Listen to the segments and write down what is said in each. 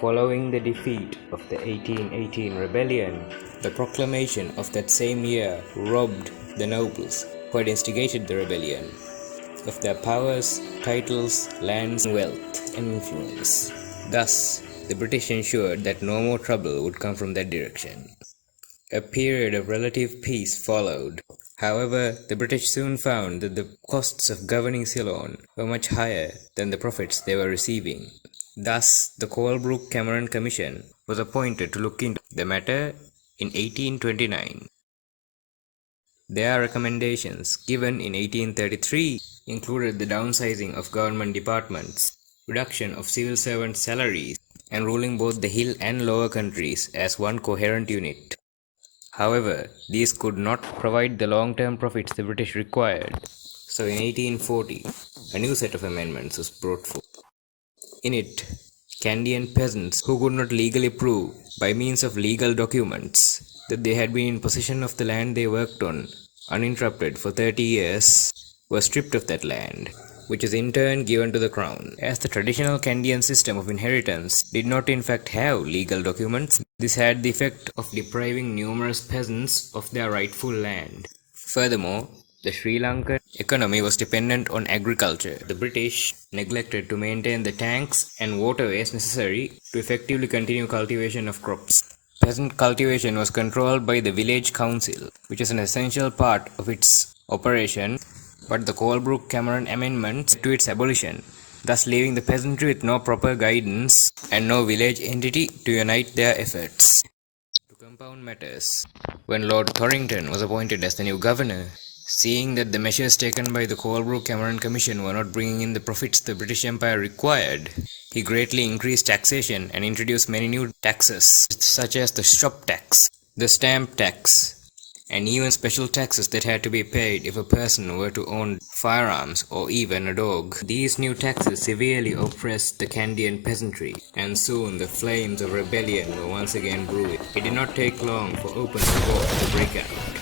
Following the defeat of the 1818 rebellion, the proclamation of that same year robbed the nobles who had instigated the rebellion of their powers, titles, lands, wealth, and influence. Thus, the British ensured that no more trouble would come from that direction. A period of relative peace followed. However, the British soon found that the costs of governing Ceylon were much higher than the profits they were receiving. Thus, the Colebrooke Cameron Commission was appointed to look into the matter in 1829. Their recommendations, given in 1833, included the downsizing of government departments, reduction of civil servants' salaries, and ruling both the hill and lower countries as one coherent unit. However, these could not provide the long-term profits the British required. So in 1840, a new set of amendments was brought forth. In it, Candian peasants who could not legally prove by means of legal documents that they had been in possession of the land they worked on uninterrupted for 30 years were stripped of that land, which was in turn given to the crown. As the traditional Candian system of inheritance did not in fact have legal documents, this had the effect of depriving numerous peasants of their rightful land. Furthermore, the Sri Lankan economy was dependent on agriculture. The British neglected to maintain the tanks and waterways necessary to effectively continue cultivation of crops. Peasant cultivation was controlled by the village council, which is an essential part of its operation, but the Colebrooke Cameron amendments to its abolition, thus leaving the peasantry with no proper guidance and no village entity to unite their efforts. To compound matters, when Lord Torrington was appointed as the new governor, seeing that the measures taken by the Colebrooke Cameron Commission were not bringing in the profits the British Empire required, he greatly increased taxation and introduced many new taxes, such as the shop tax, the stamp tax, and even special taxes that had to be paid if a person were to own firearms or even a dog. These new taxes severely oppressed the Candian peasantry, and soon the flames of rebellion were once again brewing. It did not take long for open revolt to break out.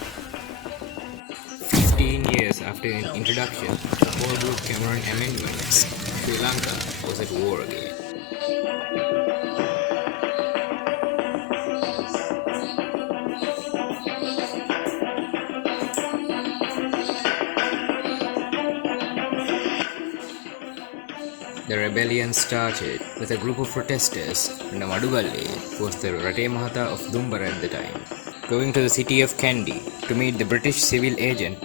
15 years after the introduction of the Colebrooke Cameron Amendments, Sri Lanka was at war again. The rebellion started with a group of protesters under Madugalle, who was the Rate Mahata of Dumbara at the time, going to the city of Kandy to meet the British civil agent.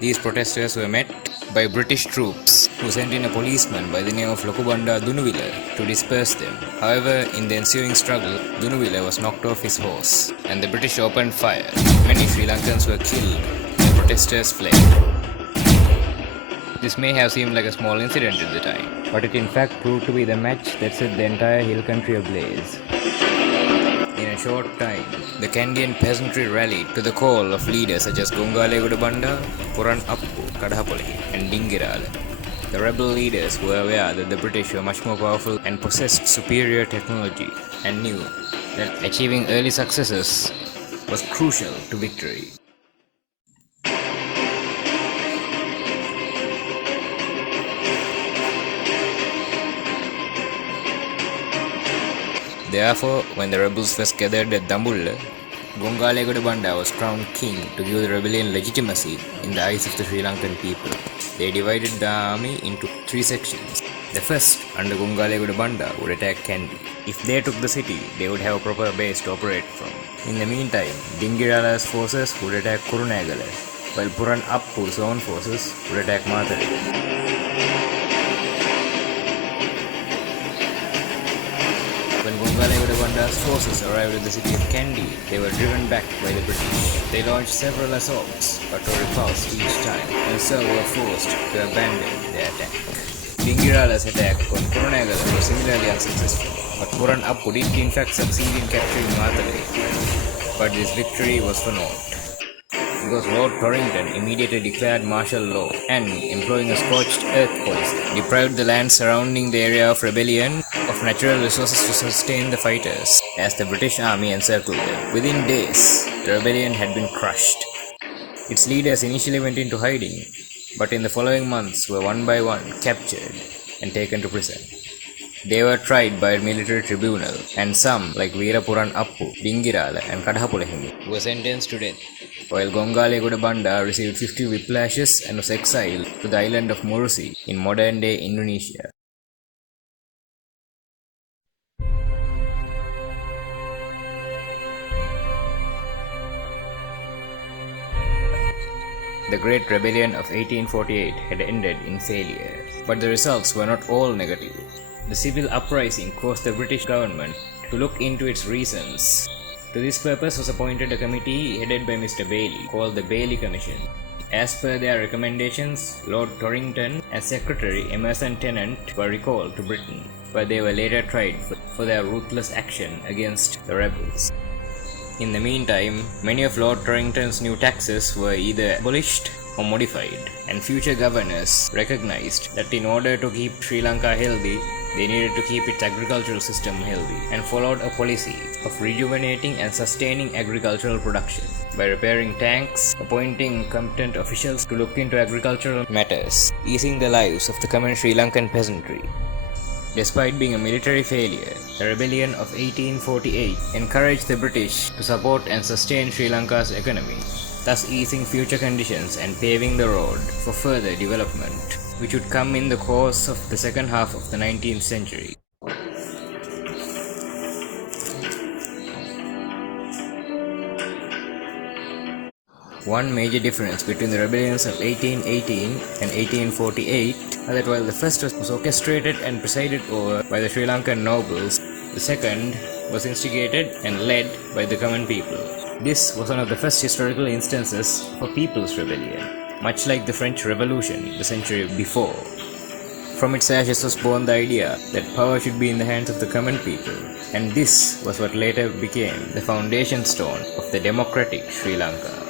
These protesters were met by British troops, who sent in a policeman by the name of Lokubanda Dunuvilla to disperse them. However, in the ensuing struggle, Dunuvilla was knocked off his horse, and the British opened fire. Many Sri Lankans were killed, and the protesters fled. This may have seemed like a small incident at the time, but it in fact proved to be the match that set the entire hill country ablaze. In a short time, the Candian peasantry rallied to the call of leaders such as Gongalegoda Banda, Puran Appu, Kadhapoli, and Dingirala. The rebel leaders were aware that the British were much more powerful and possessed superior technology, and knew that achieving early successes was crucial to victory. Therefore, when the rebels first gathered at Dambulla, Gongalegoda Banda was crowned king to give the rebellion legitimacy in the eyes of the Sri Lankan people. They divided the army into 3 sections. The first, under Gongalegoda Banda, would attack Kandy. If they took the city, they would have a proper base to operate from. In the meantime, Dingirala's forces would attack Kurunegala, while Puran Appu's own forces would attack Matale. When Gongalegoda Banda's forces arrived at the city of Kandy, they were driven back by the British. They launched several assaults, but were repulsed each time, and so were forced to abandon their attack. Dingirala's attack on Kurunegala was similarly unsuccessful, but Puran Appu did in fact succeed in capturing Matale, but this victory was for naught. because Lord Torrington immediately declared martial law and, employing a scorched earth policy, deprived the land surrounding the area of rebellion of natural resources to sustain the fighters as the British army encircled them. Within days, the rebellion had been crushed. Its leaders initially went into hiding, but in the following months were one by one captured and taken to prison. They were tried by a military tribunal, and some, like Veerapuran Appu, Dingirala, and Kadhapulahimi, were sentenced to death, while Gongalegoda Banda received 50 whiplashes and was exiled to the island of Murusi in modern-day Indonesia. The Great Rebellion of 1848 had ended in failure, but the results were not all negative. The civil uprising caused the British government to look into its reasons. To this purpose was appointed a committee headed by Mr. Bailey, called the Bailey Commission. As per their recommendations, Lord Torrington and Secretary Emerson Tennant were recalled to Britain, where they were later tried for their ruthless action against the rebels. In the meantime, many of Lord Torrington's new taxes were either abolished or modified, and future governors recognized that in order to keep Sri Lanka healthy, they needed to keep its agricultural system healthy, and followed a policy of rejuvenating and sustaining agricultural production by repairing tanks, appointing competent officials to look into agricultural matters, easing the lives of the common Sri Lankan peasantry. Despite being a military failure, the rebellion of 1848 encouraged the British to support and sustain Sri Lanka's economy, thus easing future conditions and paving the road for further development, which would come in the course of the second half of the 19th century. One major difference between the rebellions of 1818 and 1848 are that while the first was orchestrated and presided over by the Sri Lankan nobles, the second was instigated and led by the common people. This was one of the first historical instances of a people's rebellion, much like the French Revolution the century before. From its ashes was born the idea that power should be in the hands of the common people, and this was what later became the foundation stone of the democratic Sri Lanka.